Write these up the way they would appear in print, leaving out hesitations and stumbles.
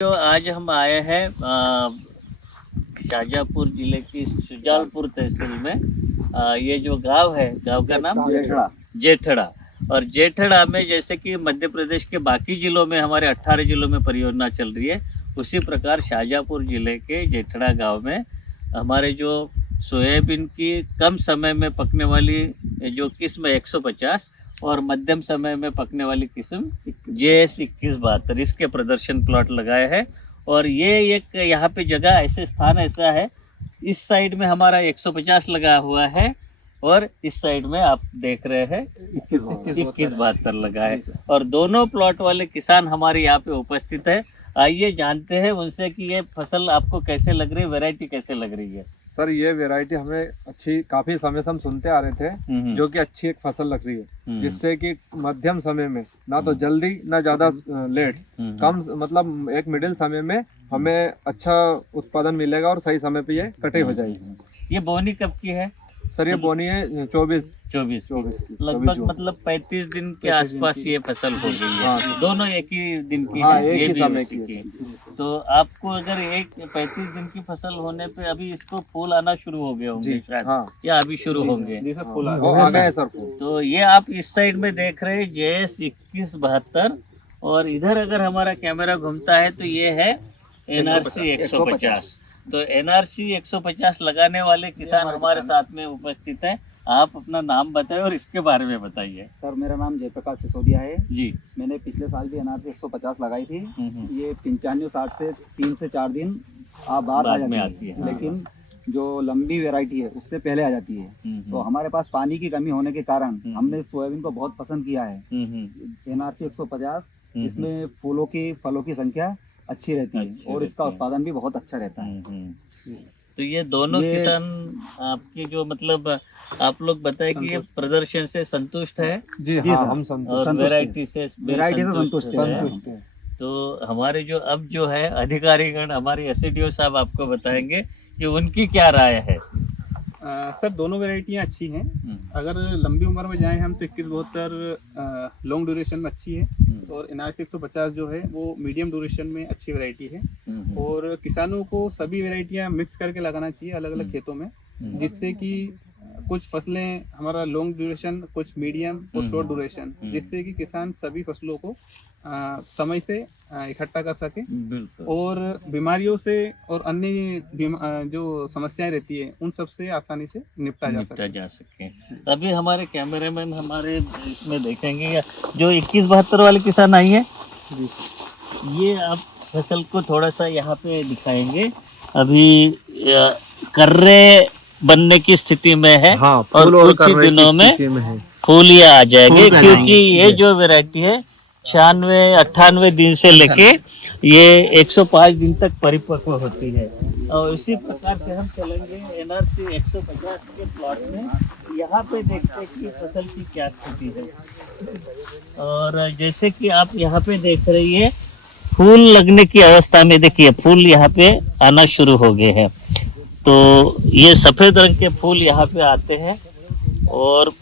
तो आज हम आए हैं शाजापुर जिले की शुजालपुर तहसील में। ये जो गांव है, गांव का नाम जेठड़ा। जेठड़ा। और जेठड़ा में जैसे कि मध्य प्रदेश के बाकी जिलों में हमारे 18 जिलों में परियोजना चल रही है, उसी प्रकार शाजापुर जिले के जेठड़ा गांव में हमारे जो सोयाबीन की कम समय में पकने वाली जो किस्म 150 और मध्यम समय में पकने वाली किस्म JS 2172, इसके प्रदर्शन प्लॉट लगाए हैं। और ये एक यहाँ पे जगह ऐसे स्थान ऐसा है, इस साइड में हमारा 150 लगा हुआ है और इस साइड में आप देख रहे हैं 2172 लगा है। और दोनों प्लॉट वाले किसान हमारे यहाँ पे उपस्थित है। आइए जानते हैं उनसे कि ये फसल आपको कैसे लग रही है, वैरायटी कैसे लग रही है। सर ये वैरायटी हमें अच्छी, काफी समय से हम सुनते आ रहे थे जो कि अच्छी एक फसल लग रही है, जिससे कि मध्यम समय में ना तो जल्दी ना ज्यादा लेट, कम मतलब एक मिडिल समय में हमें अच्छा उत्पादन मिलेगा और सही समय पे ये कटाई हो जाएगी। ये बोनी कब की है सर ये बोनी है 24 लगभग, मतलब 35 दिन के आसपास ये फसल हो गई है। हाँ, दोनों एक ही दिन की हाँ, है, एक ये ही भी समय उसी की है। तो आपको अगर एक 35 दिन की फसल होने पे अभी इसको फूल आना शुरू हो गए होंगे शायद, हाँ, या अभी शुरू होंगे। आ गए सर फूल। तो ये आप इस साइड में देख रहे हैं JS 2172, और इधर अगर हमारा कैमरा घूमता है तो ये है NRC 150। तो NRC 150 लगाने वाले किसान हमारे साथ में उपस्थित हैं। आप अपना नाम बताएं और इसके बारे में बताइए। सर मेरा नाम जयप्रकाश सिसोदिया है जी। मैंने पिछले साल भी NRC 150 लगाई थी। हम्म। ये 95-60 से 3 से 4 दिन बाद आ में जाती आती है, है। लेकिन जो लंबी वैरायटी है उससे पहले आ जाती है। तो हमारे पास पानी की कमी होने के कारण हमने सोयाबीन को बहुत पसंद किया है। NRC 150 इसमें फलों की संख्या अच्छी रहती है और इसका उत्पादन भी बहुत अच्छा रहता है। तो ये दोनों किसान आपकी जो, मतलब आप लोग बताए कि ये प्रदर्शन से संतुष्ट है। जी हाँ, हम और वैरायटी से संतुष्ट है। तो हमारे जो अब जो है अधिकारीगण, हमारे SDO साहब आपको बताएंगे कि उनकी क्या राय है। सर दोनों वैरायटियाँ अच्छी हैं। अगर लंबी उम्र में जाएं हम तो 2172 लॉन्ग ड्यूरेशन में अच्छी है, और NRC 150 जो है वो मीडियम ड्यूरेशन में अच्छी वैरायटी है। और किसानों को सभी वैरायटियाँ मिक्स करके लगाना चाहिए अलग अलग खेतों में, जिससे कि कुछ फसलें हमारा लॉन्ग ड्यूरेशन, कुछ मीडियम और शॉर्ट ड्यूरेशन, जिससे कि किसान सभी फसलों को समय से इकट्ठा कर सके और बीमारियों से और अन्य जो समस्याएं रहती है उन सब से आसानी से निपटा जा सके। अभी हमारे कैमरामैन हमारे इसमें देखेंगे जो 2172 वाले किसान आई है, ये आप फसल को थोड़ा सा यहाँ पे दिखाएंगे। अभी कर्रे बनने की स्थिति में है। हाँ, और कुछ ही दिनों में फूलिया आ जाएंगे, क्योंकि ये जो वैरायटी है 96-98 दिन से लेके ये 105 दिन तक परिपक्व होती है। और इसी प्रकार से हम चलेंगे NRC 150 के प्लॉट में। यहाँ पे देखते हैं कि फसल की क्या स्थिति है। और जैसे कि आप यहाँ पे देख रही है, फूल लगने की अवस्था में देखिए फूल यहाँ पे आना शुरू हो गए हैं। तो ये सफेद रंग के फूल यहाँ पे आते हैं। और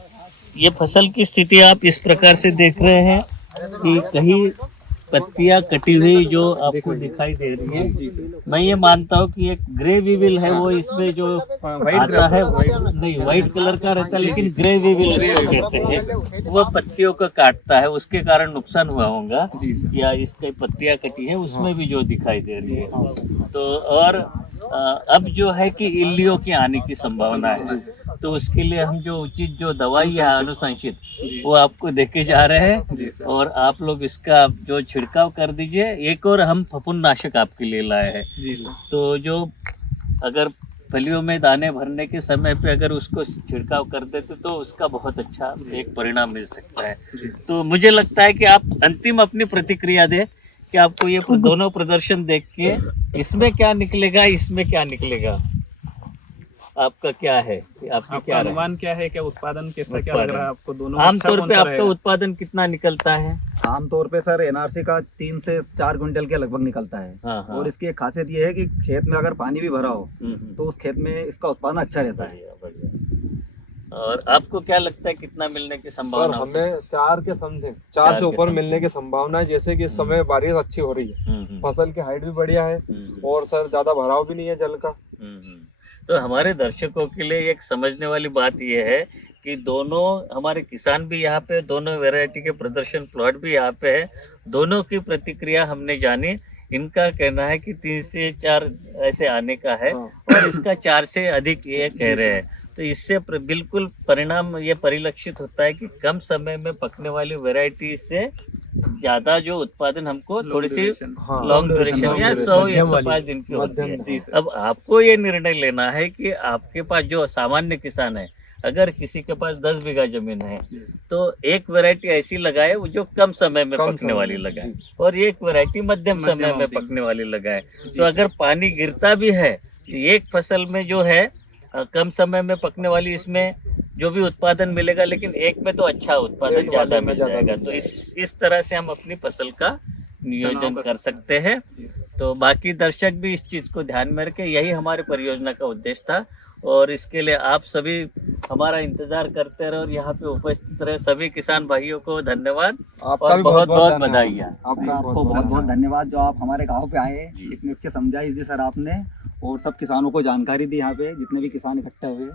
ये फसल की स्थिति आप इस प्रकार से देख रहे हैं कि कहीं पत्तियां कटी हुई जो आपको दिखाई दे रही है। मैं ये मानता हूँ कि एक ग्रे वीविल है वो इसमें जो आता है, नहीं व्हाइट कलर का रहता है, लेकिन ग्रे वीविल इसको कहते हैं। वो पत्तियों को काटता है, उसके कारण नुकसान हुआ होगा, या इसकी पत्तियां कटी है उसमें भी जो दिखाई दे रही है। तो और अब जो है कि इल्लियों की आने की संभावना है, तो उसके लिए हम जो उचित जो दवाई है अनुशंसित वो आपको देके जा रहे हैं। और आप लोग इसका जो छिड़काव कर दीजिए। एक और हम फफूंदनाशक आपके लिए लाए हैं। तो जो अगर फलियों में दाने भरने के समय पे अगर उसको छिड़काव कर देते तो उसका बहुत अच्छा एक परिणाम मिल सकता है। तो मुझे लगता है कि आप अंतिम अपनी प्रतिक्रिया दें कि आपको ये दोनों प्रदर्शन देख के इसमें क्या निकलेगा, इसमें क्या निकलेगा, आपका क्या है, आपका क्या अनुमान क्या है, क्या उत्पादन कैसा क्या लग रहा है आपको? दोनों आमतौर पे आपका उत्पादन कितना निकलता है? आमतौर पे सर NRC का 3 से 4 क्विंटल के लगभग निकलता है। हाँ। और इसकी एक खासियत ये है कि खेत में अगर पानी भी भरा हो तो उस खेत में इसका उत्पादन अच्छा रहता है। और आपको क्या लगता है कितना मिलने की सर संभावना? हमें 4 के समझे 4 4 से के ऊपर समझे। मिलने की संभावना है, जैसे कि इस समय बारिश अच्छी हो रही है, फसल की हाइट भी बढ़िया है और सर ज्यादा भराव भी नहीं है जल का। तो हमारे दर्शकों के लिए एक समझने वाली बात यह है कि दोनों हमारे किसान भी यहाँ पे, दोनों वैरायटी के प्रदर्शन प्लॉट भी यहाँ पे है, दोनों की प्रतिक्रिया हमने जानी। इनका कहना है कि 3 से 4 ऐसे आने का है और इसका 4 से अधिक ये कह रहे हैं। तो इससे बिल्कुल परिणाम ये परिलक्षित होता है कि कम समय में पकने वाली वैरायटी से ज्यादा जो उत्पादन हमको थोड़ी सी लॉन्ग ड्यूरेशन या 100-105 दिन की होती है। अब आपको ये निर्णय लेना है कि आपके पास जो सामान्य किसान है, अगर किसी के पास 10 बीघा जमीन है तो एक वैरायटी ऐसी लगाए वो जो कम समय में पकने वाली लगाए और एक वैरायटी मध्यम समय में पकने वाली लगाए। तो अगर पानी गिरता भी है तो एक फसल में जो है कम समय में पकने वाली, इसमें जो भी उत्पादन मिलेगा लेकिन एक में तो अच्छा उत्पादन ज्यादा मिल जाएगा। तो इस तरह से हम अपनी फसल का नियोजन कर सकते हैं। तो बाकी दर्शक भी इस चीज को ध्यान में रखें, यही हमारे परियोजना का उद्देश्य था और इसके लिए आप सभी हमारा इंतजार करते रहे और यहाँ पे उपस्थित रहे सभी किसान भाइयों को धन्यवाद और बहुत बहुत बधाइयाँ। आपको बहुत बहुत धन्यवाद जो आप हमारे गांव पे आए, इतने अच्छे समझाइश दी सर आपने और सब किसानों को जानकारी दी यहाँ पे जितने भी किसान इकट्ठे हुए।